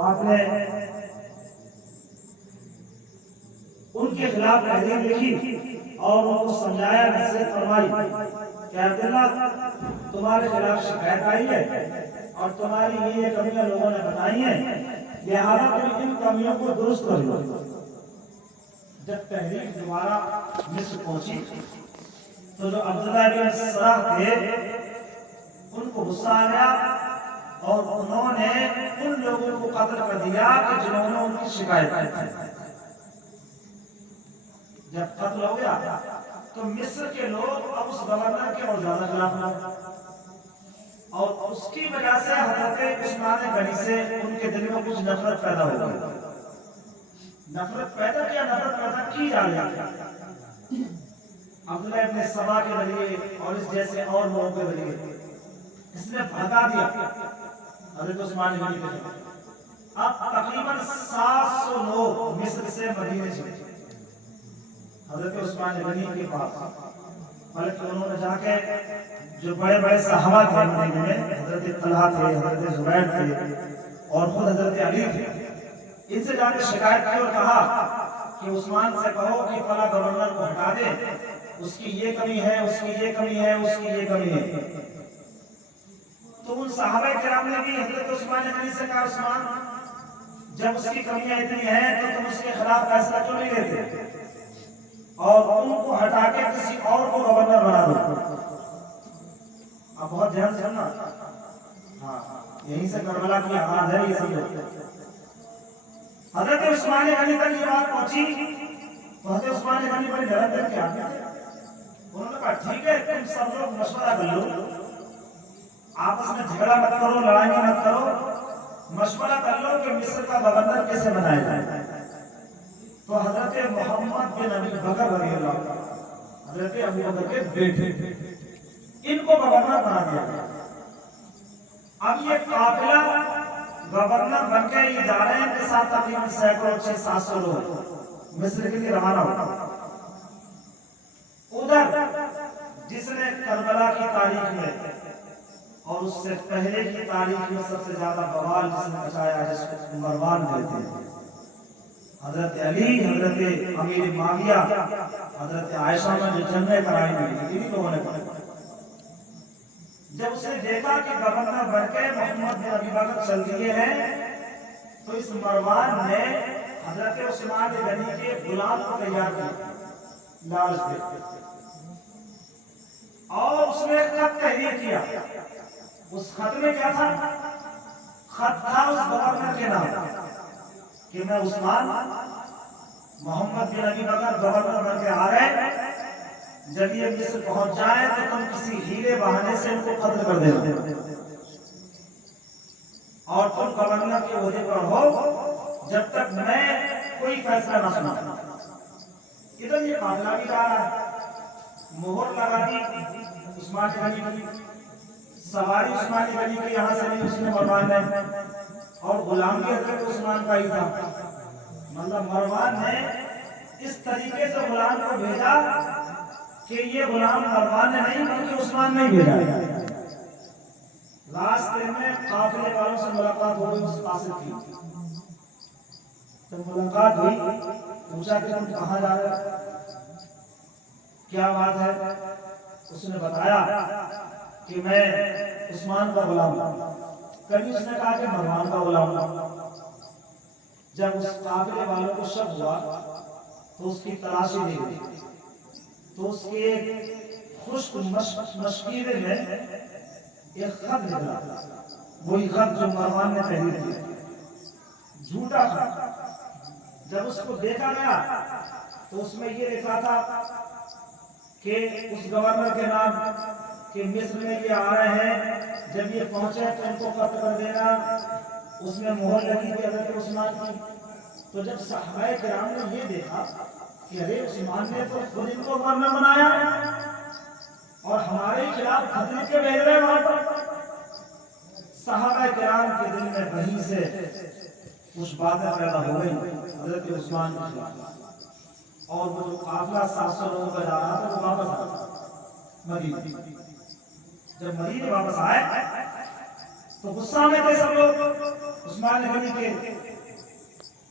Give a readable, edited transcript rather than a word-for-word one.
आपने उनके खिलाफ तहरीर लिखी और उनको समझाया, नसीहत फरमाई कि अब्दुल्ला तुम्हारे खिलाफ शिकायत आई है और तुम्हारी ये कमियां लोगों ने बताई हैं, लिहाजा तुम इन कमियों को दुरुस्त कर लो। जब तहरीर दोबारा मिस्र पहुंची तो जो अब्दुल्ला बिन सराह थे उनको गुस्सा आ गया और उन्होंने उन लोगों को कत्ल कर दिया कि जिन्होंने उनकी शिकायत की। जब कत्ल हो गया तो मिस्र के लोग अब उस गवर्नर के और ज्यादा खिलाफ लगे और उसकी वजह से हजरत उस्मान गनी से उनके दिल में कुछ नफरत पैदा हो गई। नफरत पैदा की जा रही है अब्दुल्लाह इब्न सबा के जरिए और इस जैसे और लोगों के जरिए इसने भगा दिया हजरत उस्मान गनी को। अब तकरीबन 700 लोग मिस्र से मदीने चले हजरत उस्मान गनी के पास, बल्कि उन्होंने जाके जो बड़े बड़े सहाबा थे मदीने में, हजरत तलहा थे, हजरत जुबैर थे और खुद हजरत अली थे, इनसे जाके शिकायत की और कहा कि उस्मान से कहो कि फला गवर्नर को हटा दे, उसकी ये कमी है, उसकी ये कमी है, उसकी ये कमी है। तो उन सहाबा किराम ने भी हजरत उस्मान गनी से कहा, उस्मान जब उसकी कमियां इतनी हैं तो तुम उसके खिलाफ फैसला क्यों नहीं लेते और उनको हटा के किसी और को गवर्नर बना दो। अब बहुत ध्यान से सुनना, हाँ यहीं से करबला की आवाज है, ये समझो। हजरत उस्मान गनी तक ये बात पहुंची तो हजरत उस्मान गनी बड़े डर के आगे उन्होंने कहा ठीक है तुम सब लोग मशवरा कर लो, आपस में झगड़ा मत करो, लड़ाई मत करो, मशवरा कर लो कि मिस्र का गवर्नर कैसे बनाया जाए। तो हजरत मोहम्मद बिन अबी बकर रज़ियल्लाहु अन्हु, हजरत अबू बकर के बेटे, इनको गवर्नर बना दिया। अब ये काफिला गवर्नर बनके ये जा रहे हैं, इनके साथ तकरीबन सैकड़ों 600-700 लोग मिस्र के लिए रवाना हो। उधर जिसने करबला की तारीख में और उससे पहले की तारीख में सबसे ज्यादा बवाल जिसने मचाया, जिसको मरवान कहते हैं, हजरत अली, हजरत अमीर माविया, हजरत आयशा में जो जंगें कराई गई इन्हीं लोगों ने। जब उसने देखा कि गवर्नर बनके मोहम्मद बिन अबी बकर चल दिए हैं तो इस मरवान ने हजरत उस्मान गनी के गुलाम को तैयार किया लालच दे और उसने खत तहरीर किया। उस खत में क्या था? खत था उस गवर्नर के नाम कि मैं उस्मान मोहम्मद बिन अबी बकर गवर्नर बनके आ रहे हैं, जब ये मिस्र पहुंच जाए तो तुम किसी हीरे बहाने से इनको कत्ल कर देना और तुम गवर्नर के ओहदे पर हो जब तक मैं कोई फैसला न सुना। इधर ये काफिला भी जा रहा है, मोहर लगा दी उस्मान गनी की, सवारी उस्मान गनी की यहाँ से नहीं, उसने मरवान ने, और गुलाम भी हजरत उस्मान का ही था। मतलब मरवान ने इस तरीके से गुलाम को भेजा कि ये गुलाम मरवान ने नहीं बल्कि उस्मान ने भेजा। रास्ते में काफिले वालों से मुलाकात हो गई उस कासिद की। जब मुलाकात हुई पूछा कि तुम कहाँ जा रहे हो, क्या बात है? उसने बताया कि मैं उस्मान का गुलाम हूं। कभी उसने कहा कि मरवान का गुलाम हूं। जब उस काफिले वालों को शक हुआ तो उसकी तलाशी ली गई तो उसके खुश्क मशकीरे में एक खत निकला, वही खत जो मरवान ने तहरीर किया, झूठा खत। जब उसको देखा गया तो उसमें ये लिखा था कि उस गवर्नर के नाम कि मिस्र में ये आ रहे हैं, जब ये पहुंचे तो इनको कत्ल कर देना। उसमें मोहर लगी थी हजरत उस्मान की। तो जब सहाबाए किराम ने ये देखा कि अरे उस्मान ने तो खुद इनको गवर्नर बनाया और हमारे खिलाफ खतरे के भेज रहे वहां पर, सहाबाए किराम के दिल में वहीं से कुछ बातें पैदा हो गई हजरत उस्मान के खिलाफ। और वो जो काफिला 700 लोगों का जा रहा था वो वापस आ मदीने। जब मदीने वापस आए तो गुस्सा में थे सब लोग उस्मान गनी के